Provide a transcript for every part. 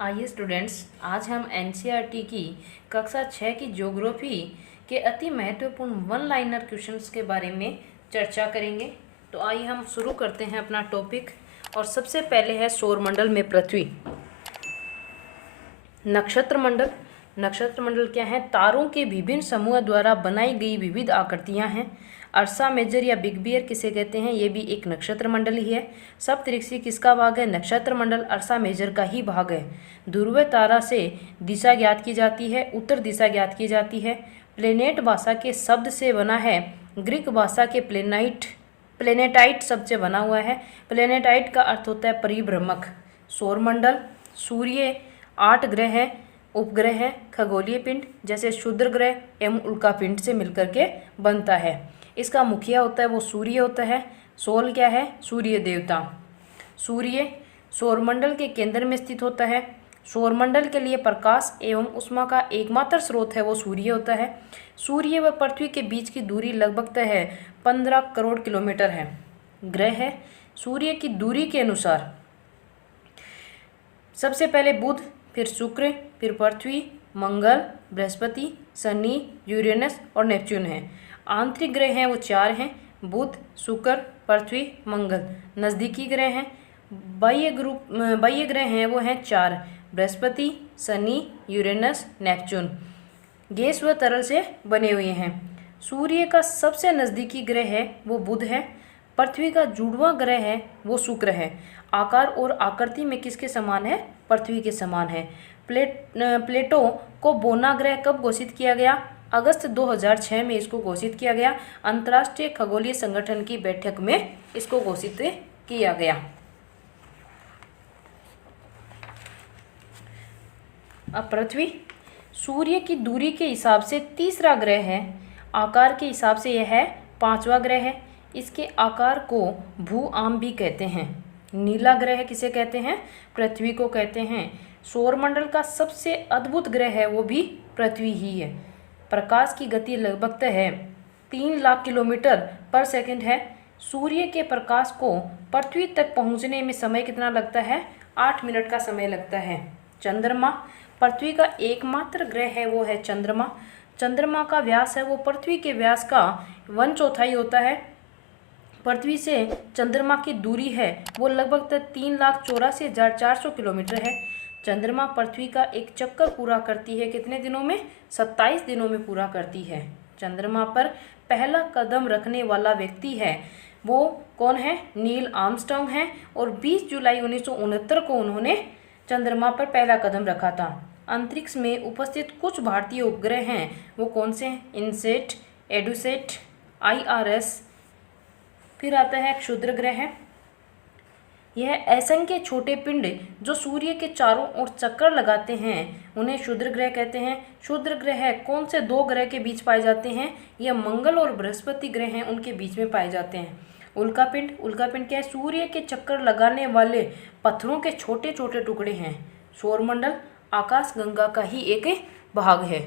आइए स्टूडेंट्स, आज हम एनसीईआरटी की कक्षा 6 की ज्योग्राफी के अति महत्वपूर्ण वन लाइनर क्वेश्चंस के बारे में चर्चा करेंगे। तो आइए हम शुरू करते हैं अपना टॉपिक। और सबसे पहले है सौरमंडल में पृथ्वी। नक्षत्र मंडल। नक्षत्र मंडल क्या है? तारों के विभिन्न समूह द्वारा बनाई गई विविध आकृतियां हैं। अर्सा मेजर या बिग बियर किसे कहते हैं? ये भी एक नक्षत्र मंडल ही है। सप्तऋषि किसका भाग है? नक्षत्र मंडल अर्सा मेजर का ही भाग है। ध्रुव तारा से दिशा ज्ञात की जाती है, उत्तर दिशा ज्ञात की जाती है। प्लेनेट भाषा के शब्द से बना है। ग्रीक भाषा के प्लेनेटाइट शब्द से बना हुआ है। प्लेनेटाइट का अर्थ होता है परिभ्रमक। सौरमंडल, सूर्य, 8 ग्रह हैं, उपग्रह हैं, खगोलीय पिंड जैसे क्षुद्र ग्रह एवं उल्का पिंड से मिलकर के बनता है। इसका मुखिया होता है वो सूर्य होता है। सोल क्या है? सूर्य देवता। सूर्य सौरमंडल के केंद्र में स्थित होता है। सौरमंडल के लिए प्रकाश एवं उष्मा का एकमात्र स्रोत है वो सूर्य होता है। सूर्य व पृथ्वी के बीच की दूरी लगभग है 15 करोड़ किलोमीटर है। ग्रह है सूर्य की दूरी के अनुसार सबसे पहले बुध, फिर शुक्र, फिर पृथ्वी, मंगल, बृहस्पति, शनि, यूरेनस और नेपच्यून है। आंतरिक ग्रह हैं वो 4 हैं, बुध, शुक्र, पृथ्वी, मंगल। नज़दीकी ग्रह हैं, बाह्य ग्रह हैं वो हैं 4, Brihaspati, Shani, Uranus, Neptune. Gas व तरल से बने हुए हैं। सूर्य का सबसे नज़दीकी ग्रह है वो बुध है। पृथ्वी का जुड़वां ग्रह है वो शुक्र है। आकार और आकृति में किसके समान है? पृथ्वी के समान है। प्लेटो को बोना ग्रह कब घोषित किया गया? अगस्त 2006 में इसको घोषित किया गया। अंतर्राष्ट्रीय खगोलीय संगठन की बैठक में इसको घोषित किया गया। अब पृथ्वी सूर्य की दूरी के हिसाब से तीसरा ग्रह है। आकार के हिसाब से यह है 5वां ग्रह है। इसके आकार को भू आम भी कहते हैं। नीला ग्रह किसे कहते हैं? पृथ्वी को कहते हैं। सौरमंडल का सबसे अद्भुत ग्रह है वो भी पृथ्वी ही है। प्रकाश की गति लगभग है 3 लाख किलोमीटर पर सेकंड है। सूर्य के प्रकाश को पृथ्वी तक पहुंचने में समय कितना लगता है? 8 मिनट का समय लगता है। चंद्रमा पृथ्वी का एकमात्र ग्रह है वो है चंद्रमा। चंद्रमा का व्यास है वो पृथ्वी के व्यास का 1/4 होता है। पृथ्वी से चंद्रमा की दूरी है वो लगभग 3,84,400 किलोमीटर है। चंद्रमा पृथ्वी का एक चक्कर पूरा करती है कितने दिनों में? 27 दिनों में पूरा करती है। चंद्रमा पर पहला कदम रखने वाला व्यक्ति है वो कौन है? नील आर्मस्ट्रांग है। और 20 जुलाई 1969 को उन्होंने चंद्रमा पर पहला कदम रखा था। अंतरिक्ष में उपस्थित कुछ भारतीय उपग्रह हैं वो कौन से हैं? INSAT, EDUSAT, IRS। फिर आता है क्षुद्र ग्रह। यह असंख्य छोटे पिंड जो सूर्य के चारों ओर चक्कर लगाते हैं उन्हें क्षुद्र ग्रह कहते हैं। क्षुद्र ग्रह कौन से 2 ग्रह के बीच पाए जाते हैं? यह मंगल और बृहस्पति ग्रह हैं उनके बीच में पाए जाते हैं। उल्कापिंड क्या है? सूर्य के चक्कर लगाने वाले पत्थरों के छोटे छोटे टुकड़े हैं। सौरमंडल आकाश गंगा का ही एक भाग है।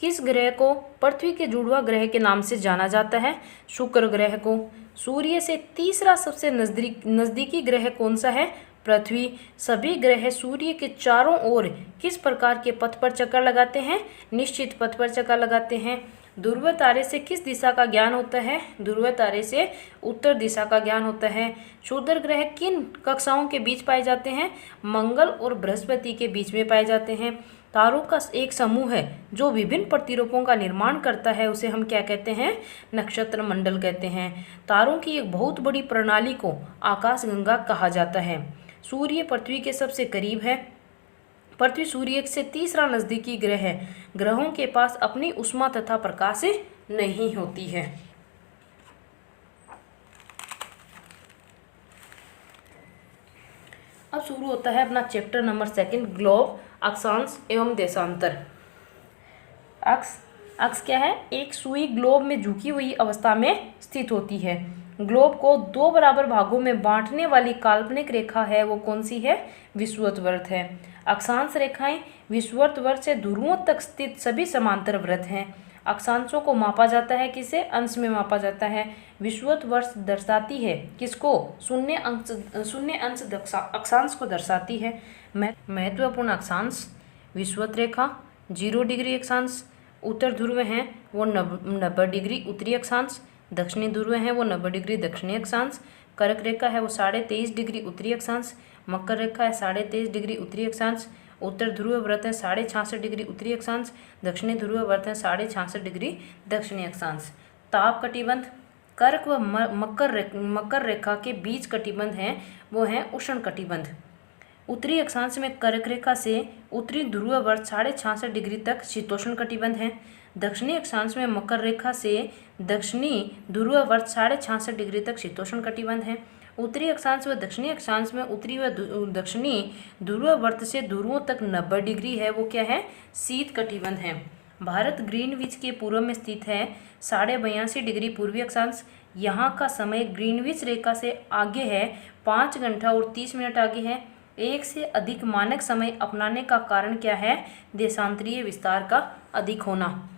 किस ग्रह को पृथ्वी के जुड़वा ग्रह के नाम से जाना जाता है? शुक्र ग्रह को। सूर्य से तीसरा सबसे नजदीकी ग्रह कौन सा है? पृथ्वी। सभी ग्रह सूर्य के चारों ओर किस प्रकार के पथ पर चक्कर लगाते हैं? निश्चित पथ पर चक्कर लगाते हैं। ध्रुव तारे से किस दिशा का ज्ञान होता है? ध्रुव तारे से उत्तर दिशा का ज्ञान होता है। क्षुद्र ग्रह किन कक्षाओं के बीच पाए जाते हैं? मंगल और बृहस्पति के बीच में पाए जाते हैं। तारों का एक समूह है जो विभिन्न प्रतिरूपों का निर्माण करता है उसे हम क्या कहते हैं? नक्षत्र मंडल कहते हैं। तारों की एक बहुत बड़ी प्रणाली को आकाशगंगा कहा जाता है। सूर्य पृथ्वी के सबसे करीब है। पृथ्वी सूर्य से तीसरा नजदीकी ग्रह है। ग्रहों के पास अपनी उष्मा तथा प्रकाश नहीं होती है। अब शुरू होता है अपना चैप्टर नंबर 2, ग्लोब, अक्षांश एवं देशांतर। अक्ष क्या है? एक सुई ग्लोब में झुकी हुई अवस्था में स्थित होती है। ग्लोब को 2 बराबर भागों में बांटने वाली काल्पनिक रेखा है वो कौन सी है? विषुवत है। अक्षांश रेखाएं विषुवत से ध्रुवों तक स्थित सभी समांतर वृत्त हैं। अक्षांशों को मापा जाता है, किसे? अंश में मापा जाता है। विषुवत वर्ष दर्शाती है किसको? शून्य अंश अक्षांश को दर्शाती है। महत्वपूर्ण अक्षांश विषुवत रेखा 0 डिग्री अक्षांश, उत्तर ध्रुव हैं वो 90 डिग्री उत्तरी अक्षांश, दक्षिणी ध्रुव हैं वो 90 डिग्री दक्षिणी अक्षांश, कर्क रेखा है वो 23.5 डिग्री उत्तरी अक्षांश, मकर रेखा है 23.5 डिग्री उत्तरी अक्षांश, उत्तर ध्रुव व्रत है 66.5 डिग्री उत्तरी अक्षांश, दक्षिणी ध्रुव व्रत है 66.5 डिग्री दक्षिणी अक्षांश। ताप कटिबंध कर्क व मकर रेखा के बीच कटिबंध हैं वो हैं उष्ण कटिबंध। उत्तरी अक्षांश में कर्क रेखा से उत्तरी ध्रुव वर्त 66.5 डिग्री तक शीतोष्ण कटिबंध है। दक्षिणी अक्षांश में मकर रेखा से दक्षिणी ध्रुव वर्त 66.5 डिग्री तक शीतोष्ण कटिबंध है। उत्तरी अक्षांश व दक्षिणी अक्षांश में उत्तरी व दक्षिणी ध्रुव वर्त से ध्रुवों तक 90 डिग्री है वो क्या है? शीत कटिबंध है। भारत ग्रीनविच के पूर्व में स्थित है 82.5 डिग्री पूर्वी अक्षांश। यहाँ का समय ग्रीनविच रेखा से आगे है 5 घंटा और 30 मिनट आगे है। एक से अधिक मानक समय अपनाने का कारण क्या है? देशांतरीय विस्तार का अधिक होना।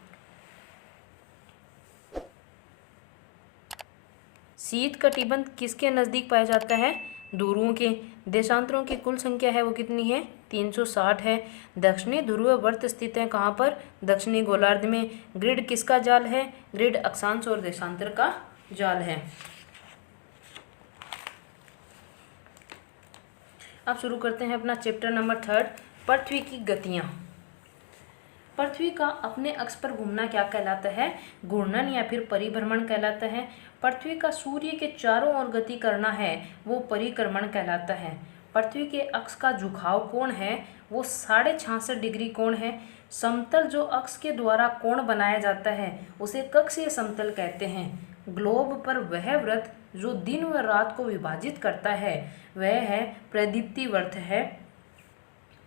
शीत कटिबंध किसके नज़दीक पाया जाता है? ध्रुवों के। देशांतरों की कुल संख्या है वो कितनी है? 360 है। दक्षिणी ध्रुव वर्त स्थित है कहाँ पर? दक्षिणी गोलार्ध में। ग्रिड किसका जाल है? ग्रिड अक्षांश और देशांतर का जाल है। अब शुरू करते हैं अपना चैप्टर नंबर 3, पृथ्वी की गतियाँ। पृथ्वी का अपने अक्ष पर घूमना क्या कहलाता है? घूर्णन या फिर परिभ्रमण कहलाता है। पृथ्वी का सूर्य के चारों ओर गति करना है वो परिक्रमण कहलाता है। पृथ्वी के अक्ष का झुकाव कोण है वो 66.5 डिग्री कोण है। समतल जो अक्ष के द्वारा कोण बनाया जाता है उसे कक्षीय समतल कहते हैं। ग्लोब पर वह वृत्त जो दिन व रात को विभाजित करता है वह है प्रदीप्ति वृत्त है।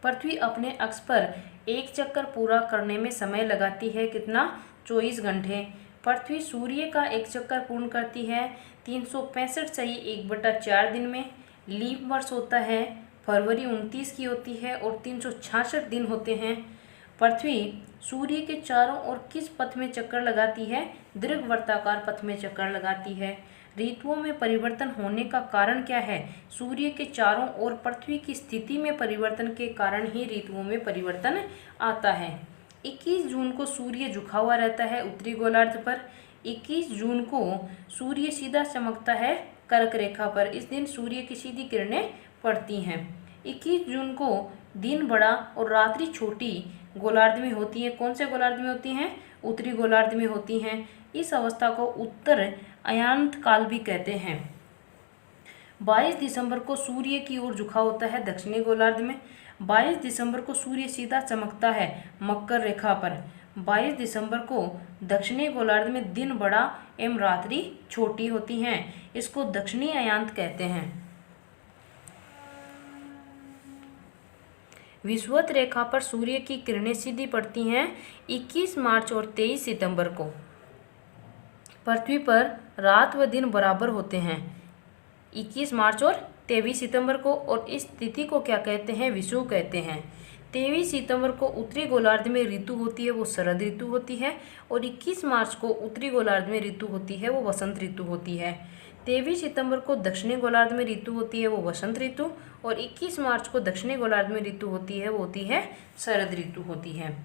पृथ्वी अपने अक्ष पर एक चक्कर पूरा करने में समय लगाती है कितना? 24 घंटे। पृथ्वी सूर्य का एक चक्कर पूर्ण करती है 365 सही 1/4 दिन में। लीप वर्ष होता है फरवरी 29 की होती है और 366 दिन होते हैं। पृथ्वी सूर्य के चारों ओर किस पथ में चक्कर लगाती है? दीर्घवृत्ताकार पथ में चक्कर लगाती है। ऋतुओं में परिवर्तन होने का कारण क्या है? सूर्य के चारों ओर पृथ्वी की स्थिति में परिवर्तन के कारण ही ऋतुओं में परिवर्तन आता है। 21 जून को सूर्य झुका हुआ रहता है उत्तरी गोलार्ध पर। 21 जून को सूर्य सीधा चमकता है कर्क रेखा पर। इस दिन सूर्य की सीधी किरणें पड़ती हैं। 21 जून को दिन बड़ा और रात्रि छोटी गोलार्ध में होती है। कौन से गोलार्ध में होती हैं? उत्तरी गोलार्ध में होती हैं। इस अवस्था को उत्तर अयांत काल भी कहते हैं। 22 दिसंबर को सूर्य की ओर झुका होता है दक्षिणी गोलार्ध में। 22 दिसंबर को सूर्य सीधा चमकता है मकर रेखा पर। 22 दिसंबर को दक्षिणी गोलार्ध में दिन बड़ा एवं रात्रि छोटी होती हैं। इसको दक्षिणी अयांत कहते हैं। विषुवत रेखा पर सूर्य की किरणें सीधी पड़ती हैं 21 मार्च और 23 सितंबर को। पृथ्वी पर रात व दिन बराबर होते हैं 21 मार्च और 23 सितंबर को, और इस तिथि को क्या कहते हैं? विषुव कहते हैं। 23 सितंबर को उत्तरी गोलार्ध में ऋतु होती है वो शरद ऋतु होती है, और 21 मार्च को उत्तरी गोलार्ध में ऋतु होती है वो वसंत ऋतु होती है। 23 सितंबर को दक्षिणी गोलार्ध में ऋतु होती है वो वसंत ऋतु, और 21 मार्च को दक्षिणी गोलार्ध में ऋतु होती है वो होती है शरद ऋतु होती है।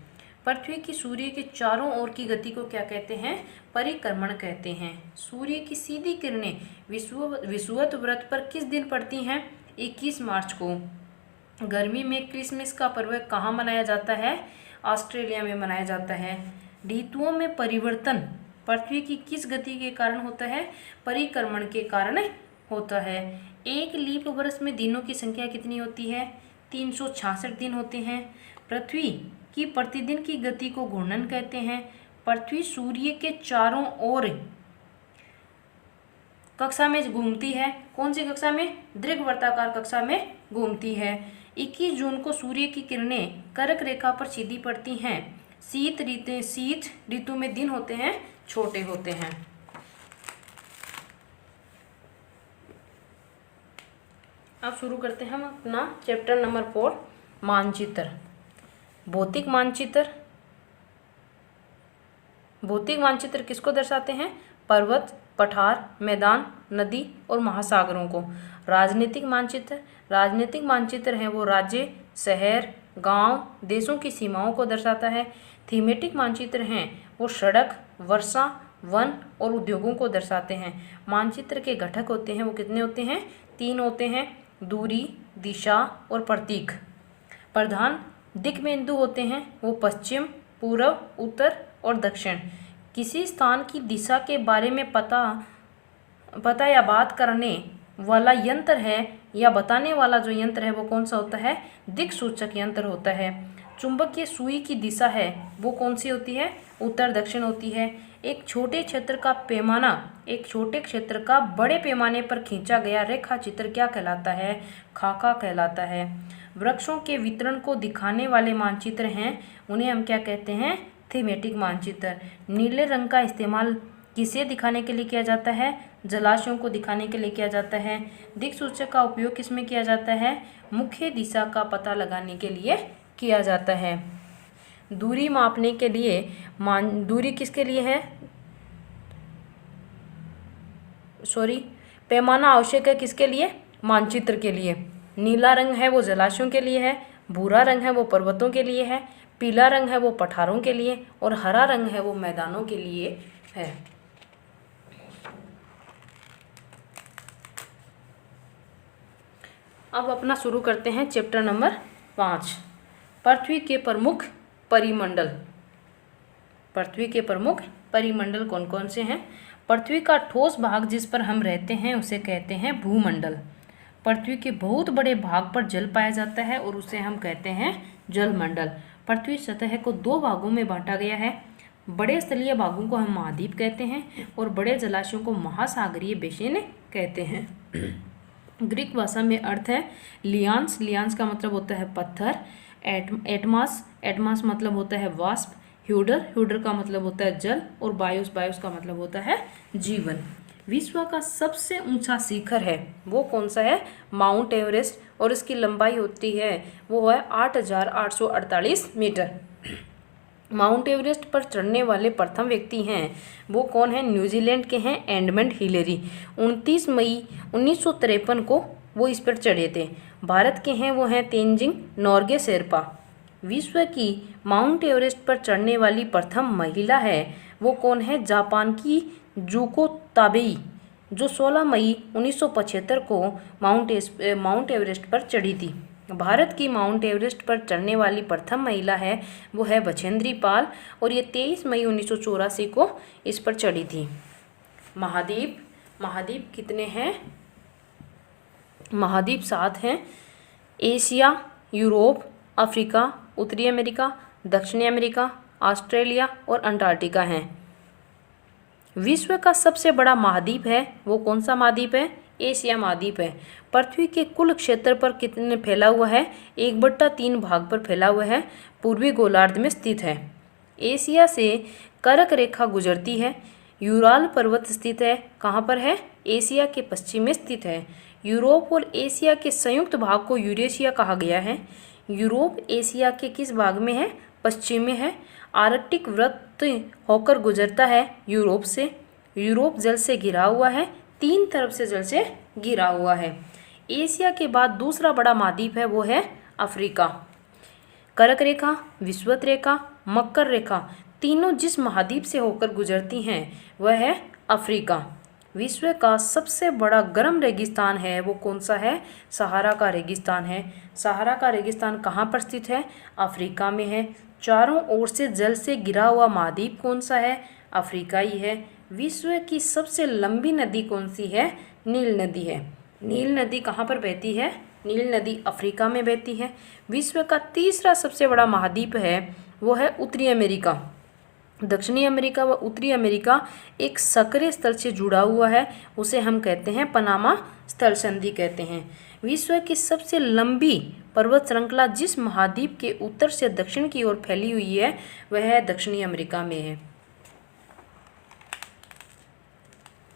पृथ्वी की सूर्य के चारों ओर की गति को क्या कहते हैं? परिक्रमण कहते हैं। सूर्य की सीधी किरणें विषुवत वृत्त पर किस दिन पड़ती हैं? 21 मार्च को। गर्मी में क्रिसमस का पर्व कहाँ मनाया जाता है? ऑस्ट्रेलिया में मनाया जाता है। ऋतुओं में परिवर्तन पृथ्वी की किस गति के कारण होता है? परिक्रमण के कारण होता है। एक लीप वर्ष में दिनों की संख्या कितनी होती है? 366 दिन होते हैं। पृथ्वी की प्रतिदिन की गति को घूर्णन कहते हैं। पृथ्वी सूर्य के चारों ओर कक्षा में घूमती है। कौन सी कक्षा में? दीर्घवृत्ताकार कक्षा में घूमती है। 21 जून को सूर्य की किरणें कर्क रेखा पर सीधी पड़ती हैं। शीत ऋतु में दिन होते हैं छोटे होते हैं। अब शुरू करते हैं हम अपना चैप्टर नंबर 4, मानचित्र। भौतिक मानचित्र। भौतिक मानचित्र किसको दर्शाते हैं? पर्वत, पठार, मैदान, नदी और महासागरों को। राजनीतिक मानचित्र है वो राज्य, शहर, गांव, देशों की सीमाओं को दर्शाता है। थीमेटिक मानचित्र हैं वो सड़क, वर्षा, वन और उद्योगों को दर्शाते हैं। मानचित्र के घटक होते हैं वो कितने होते हैं? 3 होते हैं, दूरी, दिशा और प्रतीक। प्रधान दिक्बिंदु होते हैं वो पश्चिम, पूर्व, उत्तर और दक्षिण। किसी स्थान की दिशा के बारे में पता या बात करने वाला यंत्र है या बताने वाला जो यंत्र है वो कौन सा होता है? दिक्सूचक यंत्र होता है। चुंबकीय सुई की दिशा है वो कौन सी होती है? उत्तर दक्षिण होती है। एक छोटे क्षेत्र का बड़े पैमाने पर खींचा गया रेखा चित्र क्या कहलाता है? खाका कहलाता है। वृक्षों के वितरण को दिखाने वाले मानचित्र हैं उन्हें हम क्या कहते हैं? थीमेटिक मानचित्र। नीले रंग का इस्तेमाल किसे दिखाने के लिए किया जाता है? जलाशयों को दिखाने के लिए किया जाता है। दिक्सूचक का उपयोग किसमें किया जाता है? मुख्य दिशा का पता लगाने के लिए किया जाता है। दूरी मापने के लिए दूरी किसके लिए है? पैमाना आवश्यक है किसके लिए? मानचित्र के लिए। नीला रंग है वो जलाशयों के लिए है, भूरा रंग है वो पर्वतों के लिए है, पीला रंग है वो पठारों के लिए और हरा रंग है वो मैदानों के लिए है। अब अपना शुरू करते हैं चैप्टर नंबर 5, पृथ्वी के प्रमुख परिमंडल। पृथ्वी के प्रमुख परिमंडल कौन कौन से हैं? पृथ्वी का ठोस भाग जिस पर हम रहते हैं उसे कहते हैं भूमंडल। पृथ्वी के बहुत बड़े भाग पर जल पाया जाता है और उसे हम कहते हैं जलमंडल। पृथ्वी सतह को 2 भागों में बांटा गया है। बड़े स्थलीय भागों को हम महाद्वीप कहते हैं और बड़े जलाशयों को महासागरीय बेसिन कहते हैं। ग्रीक भाषा में अर्थ है लियांस। लियांस का मतलब होता है पत्थर। एटमास मतलब होता है वाष्प। ह्यूडर का मतलब होता है जल और बायोस का मतलब होता है जीवन। विश्व का सबसे ऊंचा शिखर है वो कौन सा है? माउंट एवरेस्ट और इसकी लंबाई होती है वो है 8,848 मीटर। माउंट एवरेस्ट पर चढ़ने वाले प्रथम व्यक्ति हैं वो कौन है? न्यूजीलैंड के हैं एडमंड हिलेरी। 29 मई 1953 को वो इस पर चढ़े थे। भारत के हैं वो हैं तेंजिंग नोर्गे शेरपा। विश्व की माउंट एवरेस्ट पर चढ़ने वाली प्रथम महिला है वो कौन है? जापान की जुको ताबेई, जो 16 मई 1975 को माउंट एवरेस्ट पर चढ़ी थी। भारत की माउंट एवरेस्ट पर चढ़ने वाली प्रथम महिला है वो है बछेंद्री पाल और ये 23 मई 1984 को इस पर चढ़ी थी। महाद्वीप कितने हैं? महाद्वीप 7 हैं। एशिया, यूरोप, अफ्रीका, उत्तरी अमेरिका, दक्षिणी अमेरिका, ऑस्ट्रेलिया और अंटार्कटिका हैं। विश्व का सबसे बड़ा महाद्वीप है वो कौन सा महाद्वीप है? एशिया महाद्वीप है। पृथ्वी के कुल क्षेत्र पर कितने फैला हुआ है? 1/3 भाग पर फैला हुआ है। पूर्वी गोलार्ध में स्थित है। एशिया से कर्क रेखा गुजरती है। यूराल पर्वत स्थित है कहाँ पर है? एशिया के पश्चिम में स्थित है। यूरोप और एशिया के संयुक्त भाग को यूरेशिया कहा गया है। यूरोप एशिया के किस भाग में है? पश्चिम में है। आर्कटिक वृत्त होकर गुजरता है यूरोप से। यूरोप जल से घिरा हुआ है, 3 तरफ से जल से घिरा हुआ है। एशिया के बाद दूसरा बड़ा महाद्वीप है वो है अफ्रीका। कर्क रेखा, विषुवत रेखा, मकर रेखा तीनों जिस महाद्वीप से होकर गुजरती हैं वह है अफ्रीका। विश्व का सबसे बड़ा गर्म रेगिस्तान है वो कौन सा है? सहारा का रेगिस्तान है। सहारा का रेगिस्तान कहाँ पर स्थित है? अफ्रीका में है। चारों ओर से जल से घिरा हुआ महाद्वीप कौन सा है? अफ्रीका ही है। विश्व की सबसे लंबी नदी कौन सी है? नील नदी है। नील नदी कहाँ पर बहती है? नील नदी अफ्रीका में बहती है। विश्व का तीसरा सबसे बड़ा महाद्वीप है वो है उत्तरी अमेरिका। दक्षिणी अमेरिका व उत्तरी अमेरिका एक सक्रिय स्थल से जुड़ा हुआ है, उसे हम कहते हैं पनामा स्थल संधि कहते हैं। विश्व की सबसे लंबी पर्वत श्रृंखला जिस महाद्वीप के उत्तर से दक्षिण की ओर फैली हुई है वह दक्षिणी अमेरिका में है।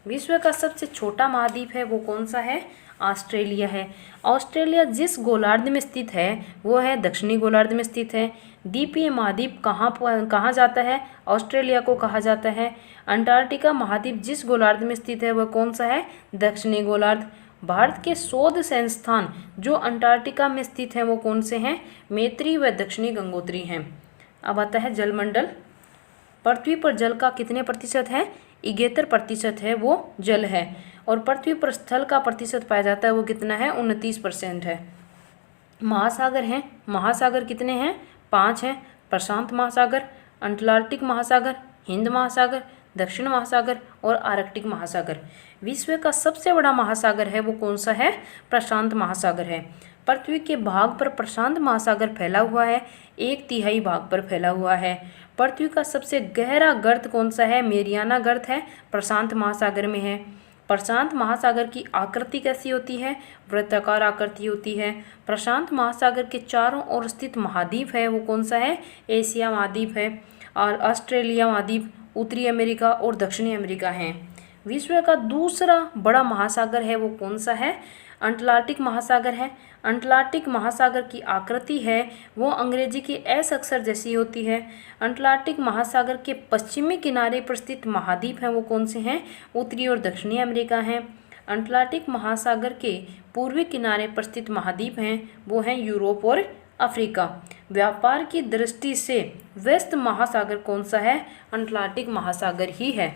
विश्व का सबसे छोटा महाद्वीप है वो कौन सा है? ऑस्ट्रेलिया है। ऑस्ट्रेलिया जिस गोलार्ध में स्थित है वो है दक्षिणी गोलार्ध में स्थित है। द्वीपीय महाद्वीप कहाँ जाता है? ऑस्ट्रेलिया को कहा जाता है। अंटार्कटिका महाद्वीप जिस गोलार्ध में स्थित है वह कौन सा है? दक्षिणी गोलार्ध। भारत के शोध संस्थान जो अंटार्कटिका में स्थित हैं वो कौन से हैं? मैत्री व दक्षिणी गंगोत्री हैं। अब आता है जलमंडल। पृथ्वी पर जल का कितने प्रतिशत है? 71% है वो जल है। और पृथ्वी पर स्थल का प्रतिशत पाया जाता है वो कितना है? 29% है। महासागर हैं, महासागर कितने हैं? 5 हैं। प्रशांत महासागर, अटलांटिक महासागर, हिंद महासागर, दक्षिण महासागर और आर्कटिक महासागर। विश्व का सबसे बड़ा महासागर है वो कौन सा है? प्रशांत महासागर है। पृथ्वी के भाग पर प्रशांत महासागर फैला हुआ है, 1/3 भाग पर फैला हुआ है। पृथ्वी का सबसे गहरा गर्त कौन सा है? मेरियाना गर्त है, प्रशांत महासागर में है। प्रशांत महासागर की आकृति कैसी होती है? वृत्ताकार आकृति होती है। प्रशांत महासागर के चारों ओर स्थित महाद्वीप है वो कौन सा है? एशिया महाद्वीप है और ऑस्ट्रेलिया महाद्वीप, उत्तरी अमेरिका और दक्षिणी अमेरिका हैं। विश्व का दूसरा बड़ा महासागर है वो कौन सा है? अटलांटिक महासागर है। अटलांटिक महासागर की आकृति है वो अंग्रेजी के एस अक्षर जैसी होती है। अटलांटिक महासागर के पश्चिमी किनारे पर स्थित महाद्वीप हैं वो कौन से हैं? उत्तरी और दक्षिणी अमेरिका हैं। अटलांटिक महासागर के पूर्वी किनारे पर स्थित महाद्वीप हैं वो हैं यूरोप और अफ्रीका। व्यापार की दृष्टि से व्यस्त महासागर कौन सा है? अटलांटिक महासागर ही है।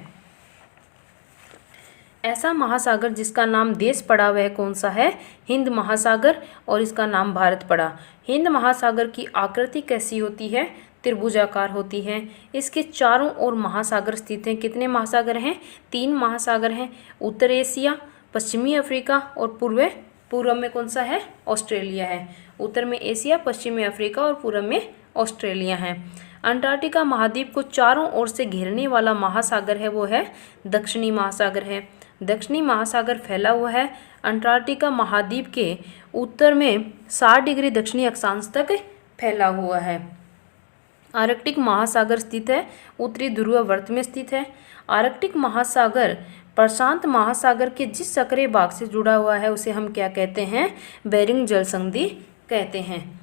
ऐसा महासागर जिसका नाम देश पड़ा वह कौन सा है? हिंद महासागर, और इसका नाम भारत पड़ा। हिंद महासागर की आकृति कैसी होती है? त्रिभुजाकार होती है। इसके चारों ओर महासागर स्थित हैं। कितने महासागर हैं? 3 महासागर हैं। उत्तर एशिया, पश्चिमी अफ्रीका और पूर्व में कौन सा है? ऑस्ट्रेलिया है। उत्तर में एशिया, पश्चिमी अफ्रीका और पूर्व में ऑस्ट्रेलिया है। अंटार्कटिका महाद्वीप को चारों ओर से घेरने वाला महासागर है वो है दक्षिणी महासागर है। दक्षिणी महासागर फैला हुआ है अंटार्कटिका महाद्वीप के उत्तर में 60 डिग्री दक्षिणी अक्षांश तक फैला हुआ है। आर्कटिक महासागर स्थित है उत्तरी ध्रुववर्त में स्थित है। आर्कटिक महासागर प्रशांत महासागर के जिस सक्रिय भाग से जुड़ा हुआ है उसे हम क्या कहते हैं? बेरिंग जल संधि कहते हैं।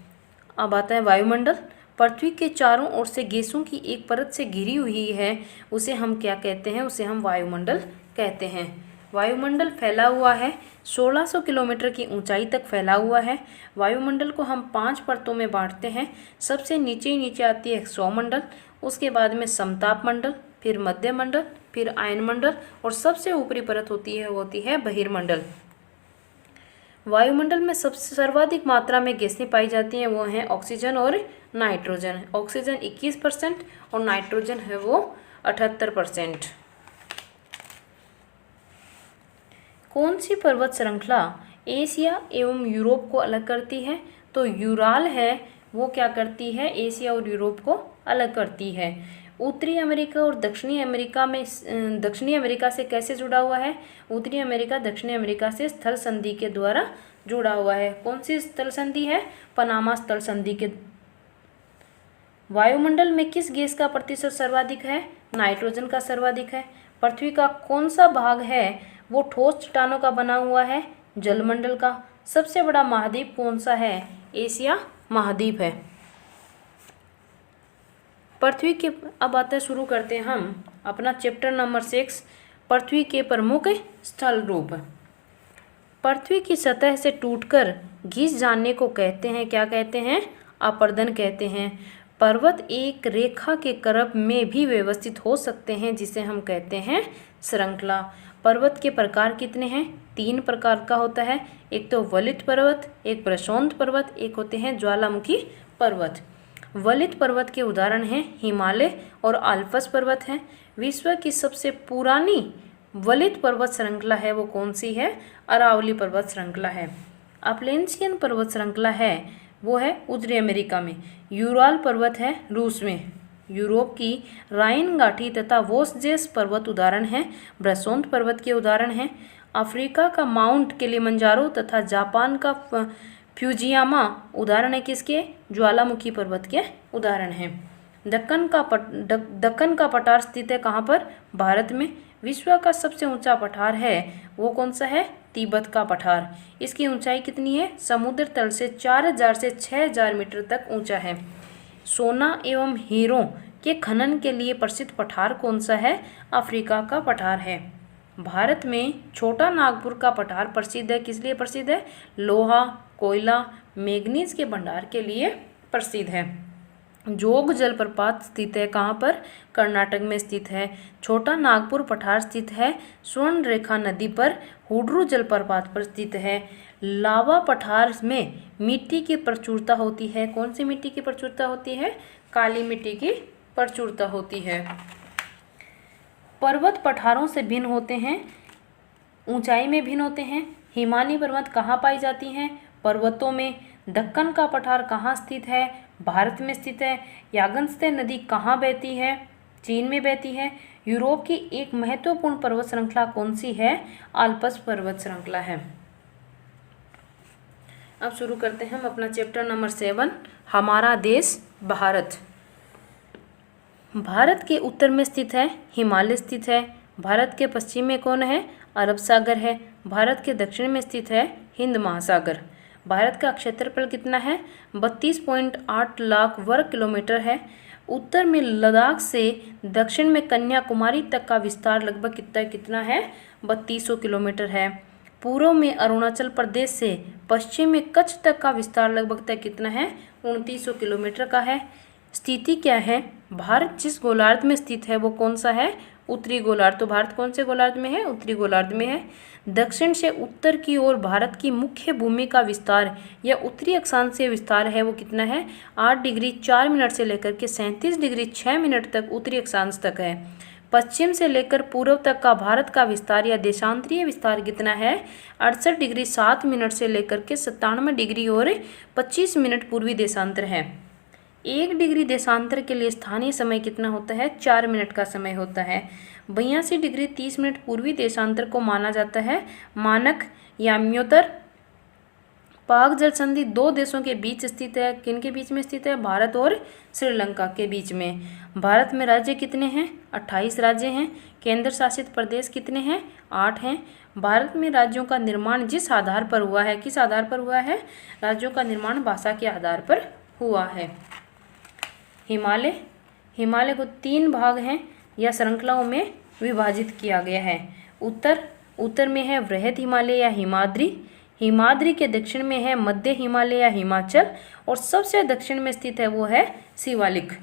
अब आता है वायुमंडल। पृथ्वी के चारों ओर से गैसों की एक परत से घिरी हुई है उसे हम क्या कहते हैं? उसे हम वायुमंडल कहते हैं। वायुमंडल फैला हुआ है 1600 किलोमीटर की ऊंचाई तक फैला हुआ है। वायुमंडल को हम 5 परतों में बांटते हैं। सबसे नीचे आती है सौमंडल, उसके बाद में समताप मंडल, फिर मध्य मंडल, फिर आयनमंडल और सबसे ऊपरी परत होती है बहिर्मंडल। वायुमंडल में सबसे सर्वाधिक मात्रा में गैसें पाई जाती हैं वो हैं ऑक्सीजन और नाइट्रोजन। ऑक्सीजन 21% और नाइट्रोजन है वो 78%। कौन सी पर्वत श्रृंखला एशिया एवं यूरोप को अलग करती है? तो यूराल है वो क्या करती है? एशिया और यूरोप को अलग करती है। उत्तरी अमेरिका और दक्षिणी अमेरिका से कैसे जुड़ा हुआ है? उत्तरी अमेरिका दक्षिणी अमेरिका से स्थल संधि के द्वारा जुड़ा हुआ है। कौन सी स्थल संधि है? पनामा स्थल संधि के। वायुमंडल में किस गैस का प्रतिशत सर्वाधिक है? नाइट्रोजन का सर्वाधिक है। पृथ्वी का कौन सा भाग है वो ठोस चट्टानों का बना हुआ है? जलमंडल का। सबसे बड़ा महाद्वीप कौन सा है? एशिया महाद्वीप है। पृथ्वी के अब आता है, शुरू करते हैं हम अपना चैप्टर नंबर 6, पृथ्वी के प्रमुख स्थल रूप। पृथ्वी की सतह से टूटकर घिस जाने को कहते हैं, क्या कहते हैं? अपरदन कहते हैं। पर्वत एक रेखा के क्रम में भी व्यवस्थित हो सकते हैं जिसे हम कहते हैं श्रृंखला। पर्वत के प्रकार कितने हैं? 3 प्रकार का होता है। एक तो वलित पर्वत, एक प्रशोन्त पर्वत, एक होते हैं ज्वालामुखी पर्वत। वलित पर्वत के उदाहरण हैं हिमालय और आल्प्स पर्वत हैं। विश्व की सबसे पुरानी वलित पर्वत श्रृंखला है वो कौन सी है? अरावली पर्वत श्रृंखला है। अपलेंशियन पर्वत श्रृंखला है वो है उत्तरी अमेरिका में। यूराल पर्वत है रूस में। यूरोप की राइन घाटी तथा वोसजेस पर्वत उदाहरण हैं। ब्रसोंत पर्वत के उदाहरण हैं। अफ्रीका का माउंट किलिमंजारो तथा जापान का फ्यूजियामा उदाहरण है किसके? ज्वालामुखी पर्वत के उदाहरण हैं। दक्कन का पठार स्थित है कहाँ पर? भारत में। विश्व का सबसे ऊंचा पठार है वो कौन सा है? तिब्बत का पठार। इसकी ऊंचाई कितनी है? समुद्र तल से 4000 से 6000 मीटर तक ऊंचा है। सोना एवं हीरों के खनन के लिए प्रसिद्ध पठार कौन सा है? अफ्रीका का पठार है। भारत में छोटा नागपुर का पठार प्रसिद्ध है, किस लिए प्रसिद्ध है? लोहा, कोयला, मैग्नीज के भंडार के लिए प्रसिद्ध है। जोग जलप्रपात स्थित है कहाँ पर? कर्नाटक में स्थित है। छोटा नागपुर पठार स्थित है स्वर्ण रेखा नदी पर, हुड्रू जलप्रपात पर स्थित है। लावा पठार में मिट्टी की प्रचुरता होती है, कौन सी मिट्टी की प्रचुरता होती है? काली मिट्टी की प्रचुरता होती है। पर्वत पठारों से भिन्न होते हैं, ऊंचाई में भिन्न होते हैं। हिमालय पर्वत कहाँ पाई जाती हैं? पर्वतों में। दक्कन का पठार कहाँ स्थित है? भारत में स्थित है। यागंत्य नदी कहाँ बहती है? चीन में बहती है। यूरोप की एक महत्वपूर्ण पर्वत श्रृंखला कौन सी है? आल्प्स पर्वत श्रृंखला है। अब शुरू करते हैं हम अपना चैप्टर नंबर 7, हमारा देश भारत। भारत के उत्तर में स्थित है हिमालय स्थित है। भारत के पश्चिम में कौन है? अरब सागर है। भारत के दक्षिण में स्थित है हिंद महासागर। भारत का क्षेत्रफल कितना है? 32.8 लाख वर्ग किलोमीटर है। उत्तर में लद्दाख से दक्षिण में कन्याकुमारी तक का विस्तार लगभग कितना है? 3200 किलोमीटर है। पूर्व में अरुणाचल प्रदेश से पश्चिम में कच्छ तक का विस्तार लगभग कितना है? 2900 किलोमीटर का है। स्थिति क्या है? भारत जिस गोलार्ध में स्थित है वो कौन सा है? उत्तरी गोलार्ध। तो भारत कौन से गोलार्ध में है? उत्तरी गोलार्ध में है। दक्षिण से उत्तर की ओर भारत की मुख्य भूमि का विस्तार या उत्तरी अक्षांशीय विस्तार है वो कितना है? 8 डिग्री 4 मिनट से लेकर के 37 डिग्री 6 मिनट तक उत्तरी अक्षांश तक है। पश्चिम से लेकर पूर्व तक का भारत का विस्तार या देशांतरीय विस्तार कितना है? 68 डिग्री 7 मिनट से लेकर के 97 डिग्री और 25 मिनट पूर्वी देशांतर है। 1 डिग्री देशांतर के लिए स्थानीय समय कितना होता है? 4 मिनट का समय होता है। 82 डिग्री 30 मिनट पूर्वी देशांतर को माना जाता है मानक याम्योत्तर। पाक जल संधि 2 देशों के बीच स्थित है, किन के बीच में स्थित है? भारत और श्रीलंका के बीच में। भारत में राज्य कितने हैं? 28 राज्य हैं। केंद्र शासित प्रदेश कितने हैं? 8 हैं। भारत में राज्यों का निर्माण जिस आधार पर हुआ है, किस आधार पर हुआ है? राज्यों का निर्माण भाषा के आधार पर हुआ है। हिमालय को 3 भाग हैं या श्रृंखलाओं में विभाजित किया गया है। उत्तर में है वृहद हिमालय या हिमाद्री। हिमाद्री के दक्षिण में है मध्य हिमालय या हिमाचल, और सबसे दक्षिण में स्थित है वो है शिवालिक।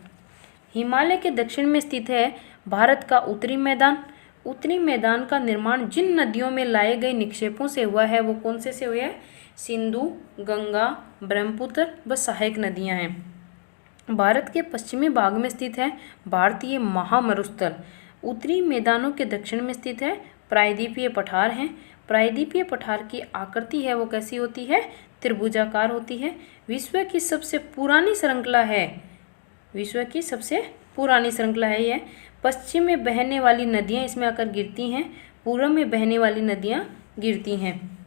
हिमालय के दक्षिण में स्थित है भारत का उत्तरी मैदान। उत्तरी मैदान का निर्माण जिन नदियों में लाए गए निक्षेपों से हुआ है वो कौन से हुए हैं? सिंधु, गंगा, ब्रह्मपुत्र व सहायक नदियां हैं। भारत के पश्चिमी भाग में स्थित है भारतीय महामरुस्थल। उत्तरी मैदानों के दक्षिण में स्थित है प्रायद्वीपीय पठार हैं। प्रायद्वीपीय पठार की आकृति है वो कैसी होती है? त्रिभुजाकार होती है। विश्व की सबसे पुरानी श्रृंखला है यह। पश्चिम में बहने वाली नदियां इसमें आकर गिरती हैं, पूर्व में बहने वाली नदियां गिरती हैं।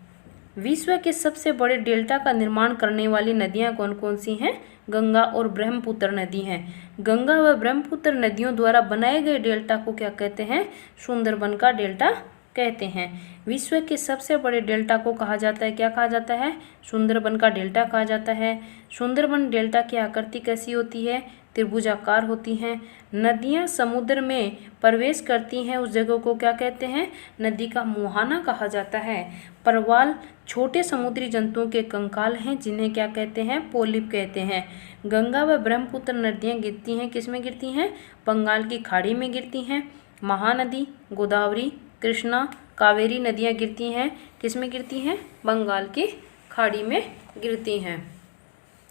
विश्व के सबसे बड़े डेल्टा का निर्माण करने वाली नदियां कौन कौन सी हैं? गंगा और ब्रह्मपुत्र नदी हैं। गंगा व ब्रह्मपुत्र नदियों द्वारा बनाए गए डेल्टा को क्या कहते हैं? सुंदरबन का डेल्टा कहते हैं। विश्व के सबसे बड़े डेल्टा को कहा जाता है, क्या कहा जाता है? सुंदरबन का डेल्टा कहा जाता है। सुंदरबन डेल्टा की आकृति कैसी होती है? त्रिभुजाकार होती हैं। नदियां समुद्र में प्रवेश करती हैं उस जगह को क्या कहते हैं? नदी का मुहाना कहा जाता है। परवाल छोटे समुद्री जंतुओं के कंकाल हैं जिन्हें क्या कहते हैं? पोलिप कहते हैं। गंगा व ब्रह्मपुत्र नदियां गिरती हैं, किस में गिरती हैं? बंगाल की खाड़ी में गिरती हैं। महानदी, गोदावरी, कृष्णा, कावेरी नदियां गिरती हैं, किस में गिरती हैं? बंगाल की खाड़ी में गिरती हैं।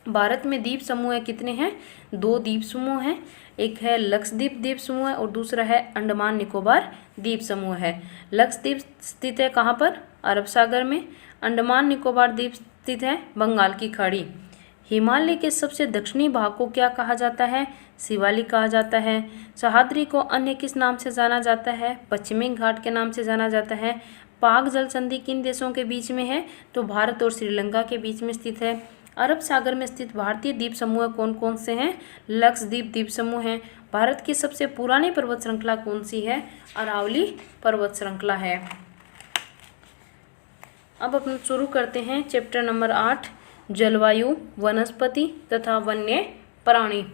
भारत में द्वीप समूह कितने हैं? 2 द्वीप समूह हैं। एक है लक्षद्वीप द्वीप समूह है और दूसरा है अंडमान निकोबार द्वीप समूह है। लक्षद्वीप स्थित है कहाँ पर? अरब सागर में। अंडमान निकोबार द्वीप स्थित है बंगाल की खाड़ी। हिमालय के सबसे दक्षिणी भाग को क्या कहा जाता है? शिवालिक कहा जाता है। सह्याद्री को अन्य किस नाम से जाना जाता है? पश्चिमी घाट के नाम से जाना जाता है। पाक जल संधि किन देशों के बीच में है? तो भारत और श्रीलंका के बीच में स्थित है। अरब सागर में स्थित भारतीय द्वीप समूह कौन कौन से हैं? लक्षद्वीप द्वीप समूह हैं। भारत की सबसे पुरानी पर्वत श्रृंखला कौन सी है? अरावली पर्वत श्रृंखला है। अब अपन शुरू करते हैं चैप्टर नंबर 8, जलवायु, वनस्पति तथा वन्य प्राणी।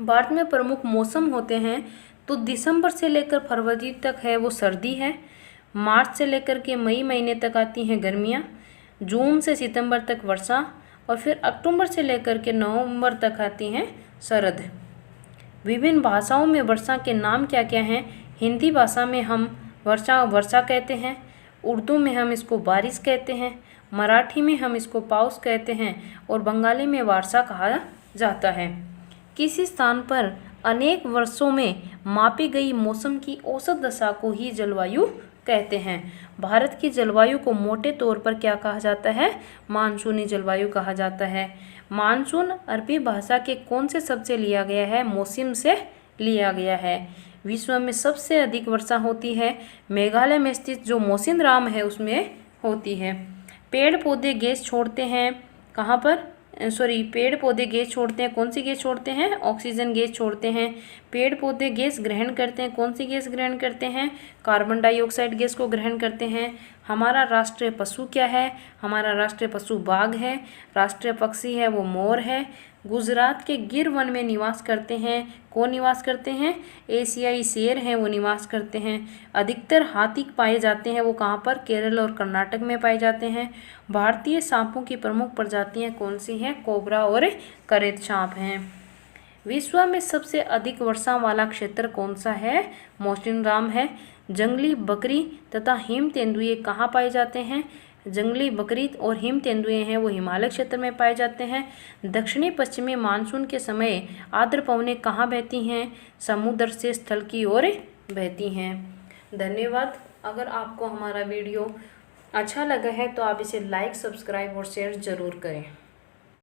भारत में प्रमुख मौसम होते हैं तो दिसंबर से लेकर फरवरी तक है वो सर्दी है, मार्च से लेकर के मई महीने तक आती हैं गर्मियाँ, जून से सितंबर तक वर्षा और फिर अक्टूबर से लेकर के नवंबर तक आती हैं शरद। विभिन्न भाषाओं में वर्षा के नाम क्या क्या हैं? हिंदी भाषा में हम वर्षा वर्षा कहते हैं, उर्दू में हम इसको बारिश कहते हैं, मराठी में हम इसको पाउस कहते हैं और बंगाली में वर्षा कहा जाता है। किसी स्थान पर अनेक वर्षों में मापी गई मौसम की औसत दशा को ही जलवायु कहते हैं। भारत की जलवायु को मोटे तौर पर क्या कहा जाता है? मानसूनी जलवायु कहा जाता है। मानसून अरबी भाषा के कौन से शब्द से लिया गया है? मौसम से लिया गया है। विश्व में सबसे अधिक वर्षा होती है मेघालय में स्थित जो मौसिनराम है उसमें होती है। पेड़ पौधे गैस छोड़ते हैं कहाँ पर? पेड़ पौधे गैस छोड़ते हैं, कौन सी गैस छोड़ते हैं? ऑक्सीजन गैस छोड़ते हैं। पेड़ पौधे गैस ग्रहण करते हैं, कौन सी गैस ग्रहण करते हैं? कार्बन डाइऑक्साइड गैस को ग्रहण करते हैं। हमारा राष्ट्रीय पशु क्या है? हमारा राष्ट्रीय पशु बाघ है। राष्ट्रीय पक्षी है वो मोर है। गुजरात के गिर वन में निवास करते हैं, कौन निवास करते हैं? एशियाई शेर हैं वो निवास करते हैं। अधिकतर हाथी पाए जाते हैं वो कहाँ पर? केरल और कर्नाटक में पाए जाते हैं। भारतीय सांपों की प्रमुख प्रजातियां कौन सी हैं? कोबरा और करेत सांप हैं। विश्व में सबसे अधिक वर्षा वाला क्षेत्र कौन सा है? मौसिनराम है। जंगली बकरी तथा हिम तेंदुए कहाँ पाए जाते हैं? जंगली बकरी और हिम तेंदुए हैं वो हिमालय क्षेत्र में पाए जाते हैं। दक्षिणी पश्चिमी मानसून के समय आर्द्र पवनें कहाँ बहती हैं? समुद्र से स्थल की ओर बहती हैं। धन्यवाद। अगर आपको हमारा वीडियो अच्छा लगा है तो आप इसे लाइक, सब्सक्राइब और शेयर ज़रूर करें।